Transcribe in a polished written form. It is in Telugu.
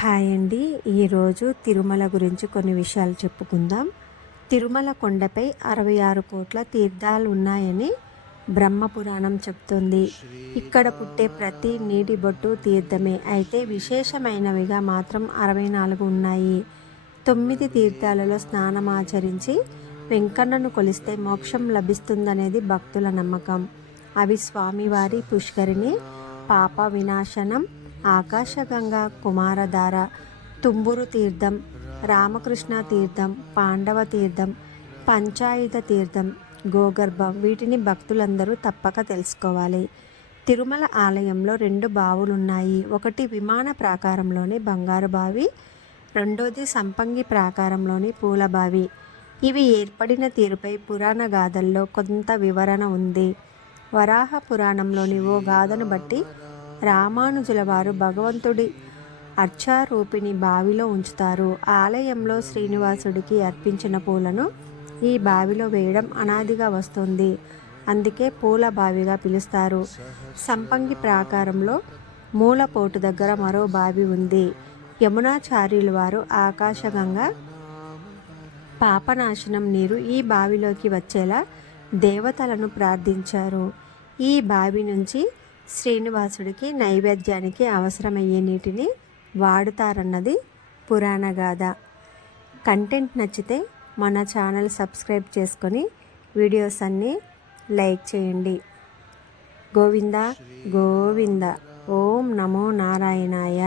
హాయ్ అండి. ఈరోజు తిరుమల గురించి కొన్ని విషయాలు చెప్పుకుందాం. తిరుమల కొండపై 66 కోట్ల తీర్థాలు ఉన్నాయని బ్రహ్మపురాణం చెప్తుంది. ఇక్కడ పుట్టే ప్రతి నీటి బొట్టు తీర్థమే. అయితే విశేషమైనవిగా మాత్రం 64 ఉన్నాయి. 9 తీర్థాలలో స్నానమాచరించి వెంకన్నను కొలిస్తే మోక్షం లభిస్తుందనేది భక్తుల నమ్మకం. అవి స్వామివారి పుష్కరిణి, పాప వినాశనం, ఆకాశగంగా, కుమారధార, తుంబురు తీర్థం, రామకృష్ణ తీర్థం, పాండవ తీర్థం, పంచాయుధ తీర్థం, గోగర్భం. వీటిని భక్తులందరూ తప్పక తెలుసుకోవాలి. తిరుమల ఆలయంలో 2 బావులున్నాయి. ఒకటి విమాన ప్రాకారంలోని బంగారు బావి, రెండోది సంపంగి ప్రాకారంలోని పూల బావి. ఇవి ఏర్పడిన తీరుపై పురాణ గాథల్లో కొంత వివరణ ఉంది. వరాహ పురాణంలోని ఓ గాథను బట్టి రామానుజుల వారు భగవంతుడి అర్చారూపిణి బావిలో ఉంచుతారు. ఆలయంలో శ్రీనివాసుడికి అర్పించిన పూలను ఈ బావిలో వేయడం అనాదిగా వస్తుంది. అందుకే పూల బావిగా పిలుస్తారు. సంపంగి ప్రాకారంలో మూలపోటు దగ్గర మరో బావి ఉంది. యమునాచార్యుల వారు ఆకాశగంగా పాపనాశనం నీరు ఈ బావిలోకి వచ్చేలా దేవతలను ప్రార్థించారు. ఈ బావి నుంచి శ్రీనివాసుడికి నైవేద్యానికి అవసరమయ్యే నీటిని వాడుతారన్నది పురాణగాథ. కంటెంట్ నచ్చితే మన ఛానల్ సబ్స్క్రైబ్ చేసుకొని వీడియోస్ అన్నీ లైక్ చేయండి. గోవింద గోవింద. ఓం నమో నారాయణాయ.